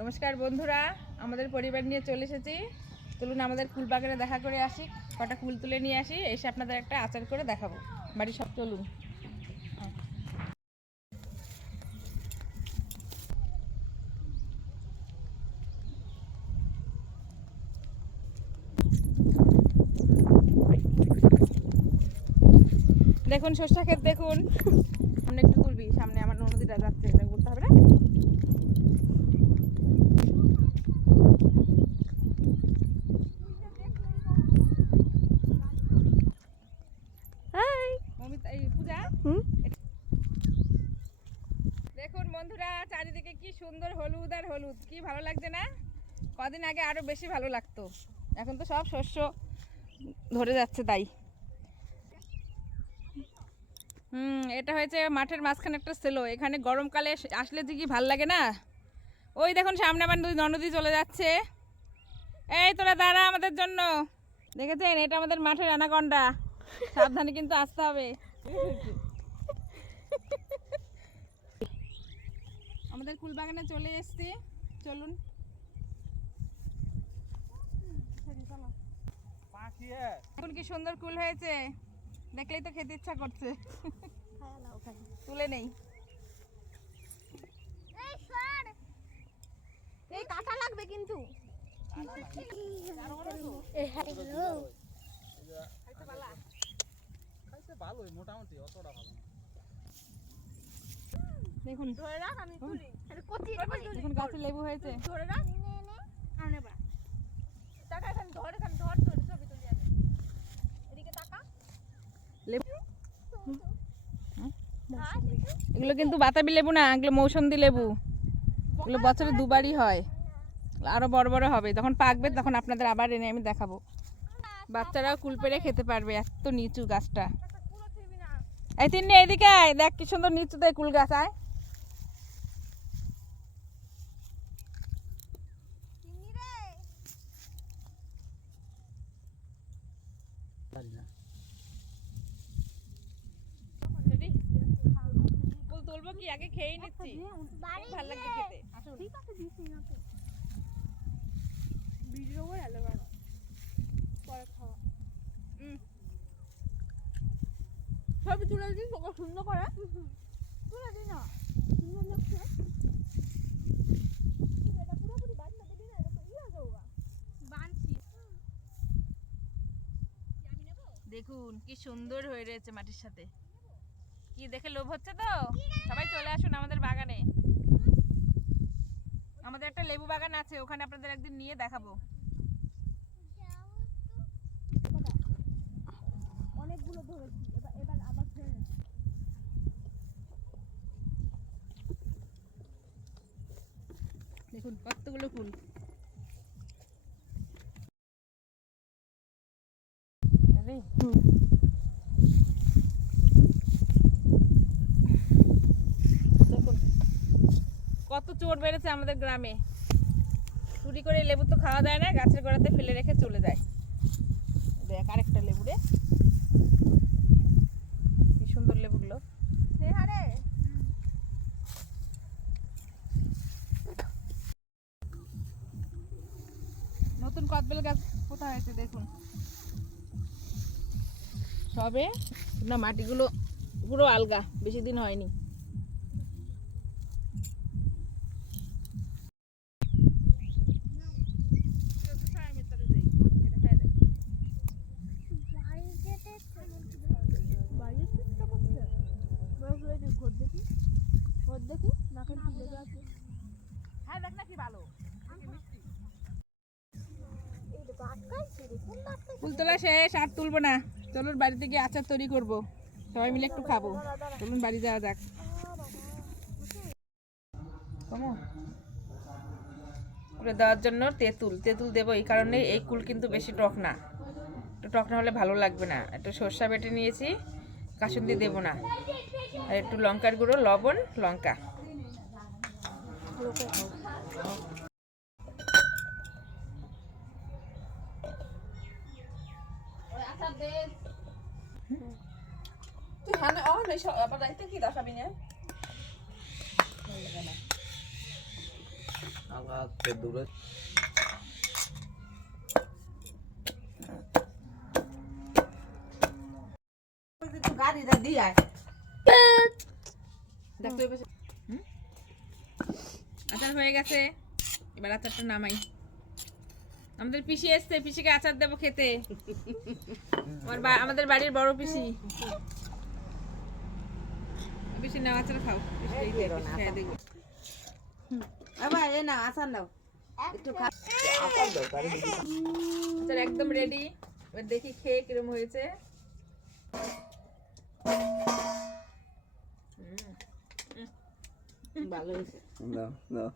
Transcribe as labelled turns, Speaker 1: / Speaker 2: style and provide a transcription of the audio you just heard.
Speaker 1: নমস্কার বন্ধুরা, আমাদের পরিবার নিয়ে চলে এসেছি। চলুন আমাদের কুল বাগানে দেখা করে আসি, কটা কুল তুলে নিয়ে আসি, এসে আপনাদের একটা আচার করে দেখাবো। বাড়ি সব চলুন। দেখুন সর্ষা ক্ষেত দেখুন। সামনে একটু তুলবি, সামনে আমার নদীটা যাচ্ছে এটা বলতে হবে না হাই মমিতা এই পূজা হুম দেখুন বন্ধুরা, চারিদিকে কি সুন্দর হলুদ আর হলুদ, কি ভালো লাগছে না? কদিন আগে আরও বেশি ভালো লাগতো। এখন তো সব শস্য ধরে যাচ্ছে তাই। হুম, এটা হয়েছে মাঠের মাঝখানে একটা সেলো, এখানে গরমকালে আসলে যে কি ভালো লাগে না? ওই দেখুন, সামনে আমার দুই ননদী চলে যাচ্ছে। এই তোরা দাঁড়া আমাদের জন্য। দেখেছেন? এটা আমাদের মাঠের অ্যানাকন্ডা সাবধানে কিন্তু আসতে হবে। আমাদের ফুল বাগানে চলে এসেছি। চলুন। এখন কি সুন্দর কুল হয়েছে। দেখলেই তো খেতে ইচ্ছা করছে। তুলে নেই।
Speaker 2: এই কাটা লাগবে কিন্তু। ভালোই
Speaker 1: মোটামুটি অতটা ভালো দেখুন।
Speaker 2: ধরে রাখ আমি তুলি। আরে
Speaker 1: গাছে লেবু হয়েছে।
Speaker 2: ধরে রাখ আর নেবা টাকা এখানে ধর এখানে ধর ধরে ছবি তুলি আমি এদিকে টাকা
Speaker 1: লেবু? হ্যাঁ এগুলো কিন্তু বাতাবি লেবু না এগুলো মৌসুন্দি লেবু। এগুলো বছরে দুবারই হয়। আরও বড় বড় হবে। যখন পাকবে তখন আপনাদের আবার এনে আমি দেখাবো। বাচ্চারাও কুল পেড়ে খেতে পারবে এত নিচু গাছটা। পুরো না। এই তিন্নি এদিকে আয়। দেখ কি সুন্দর নিচুতে কুল গাছ আয়। জানি না। তুলবো কি? আগে খেয়েই নিচ্ছি। ভালো লাগছে খেতে। ঠিক আছে দিস না তো। ভিডিও করে এলো পরে খাওয়া।
Speaker 2: ছবি তুলে দিন তোকে সুন্দর করে তুলে দিন না সুন্দর লাগছে
Speaker 1: এটা পুরোপুরি বাদ না দিবি না এটা ইয়ে হয়ে যাবে বানছি দেখুন কি সুন্দর হয়ে রয়েছে মাটির সাথে। কি দেখে লোভ হচ্ছে তো? সবাই চলে আসুন আমাদের বাগানে। আমাদের একটা লেবু বাগান আছে ওখানে আপনাদের একদিন নিয়ে দেখাবো। অনেকগুলো ধরেছি এবার এবার আবার ফেলে দেখুন কতগুলো ফুল। চোর বেড়েছে আমাদের গ্রামে। চুরি করে লেবু তো খাওয়া যায় না, গাছের গোড়াতে ফেলে রেখে চলে যায়। দেখ, আরেকটা লেবু রে। কি সুন্দর লেবুগুলো নতুন কদবেল গাছ কোথায় হয়েছে দেখুন। সবে না, মাটিগুলো পুরো আলগা, বেশি দিন হয়নি বাইরে চেষ্টা করছে বরফ রয়েছে ঘর দেখি ঘর দেখি নাকের কি লেগে আছে হ্যাঁ দেখ না কি ভালো। ফুল তোলা শেষ আর তুলবো না। চলুন বাড়িতে গিয়ে আচার তৈরি করব। সবাই মিলে একটু খাব। চলুন বাড়ি যাওয়া যাক। করে দেওয়ার জন্য তেঁতুল। তেঁতুল দেবো এই কারণে এই কুল কিন্তু বেশি টক না। একটু টক না হলে ভালো লাগবে না। একটু সর্ষা বেটে নিয়েছি। কাসুন্দি দেবো না। আর একটু লঙ্কার গুঁড়ো লবণ লঙ্কা। তুই হানে অ নেই আবার
Speaker 2: যাইতে কি দেখাবি না হালকা সেদ্ধ করে গাড়িটা দিয়ে আয়?
Speaker 1: আচার হয়ে গেছে এবার আচারটা নামাই আমাদের পিসি এসছে পিসিকে আচার দেবো খেতে আমার আমাদের বাড়ির বড় পিসি পিসি নাও আচার খাও।
Speaker 2: আবার এ না আসান নাও একটু খা
Speaker 1: আচার একদম রেডি এবার দেখি খেয়ে কিরম হয়েছে ভালো হয়েছে। দাও